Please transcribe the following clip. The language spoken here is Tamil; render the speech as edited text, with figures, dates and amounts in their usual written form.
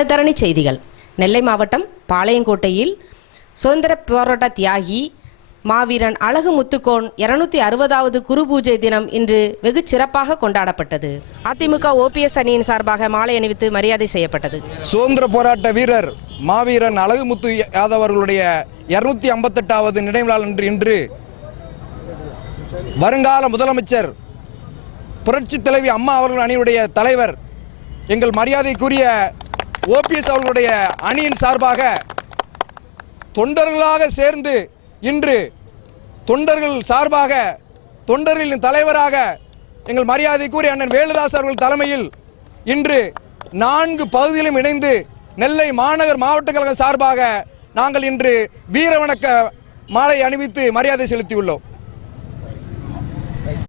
தினதரணி செய்திகள். நெல்லை மாவட்டம் பாளையங்கோட்டையில் சுதந்திர போராட்ட தியாகி மாவீரன் அழகு முத்துக்கோன் 260வது குரு பூஜை தினம் இன்று வெகு சிறப்பாக கொண்டாடப்பட்டது. அதிமுக OPS அணியின் சார்பாக மாலை அணிவித்து மரியாதை செய்யப்பட்டது. சுதந்திர போராட்ட வீரர் மாவீரன் அழகு முத்து யாதவ் அவர்களுடைய 258வது நினைவு நாள் இன்று வருங்கால முதலமைச்சர் புரட்சி தலைவி அம்மா அவர்கள் அணியுடைய தலைவர் எங்கள் மரியாதைக்குரிய OPS அவர்களுடைய அணியின் சார்பாக தொண்டர்களாக சேர்ந்து இன்று தொண்டர்கள் சார்பாக தொண்டர்களின் தலைவராக எங்கள் மரியாதைக்குரிய அண்ணன் வேலுதாஸ் அவர்கள் தலைமையில் இன்று 4 பகுதியிலும் இணைந்து நெல்லை மாநகர் மாவட்ட கழக சார்பாக நாங்கள் இன்று வீரவணக்க மாலை அணிவித்து மரியாதை செலுத்தியுள்ளோம்.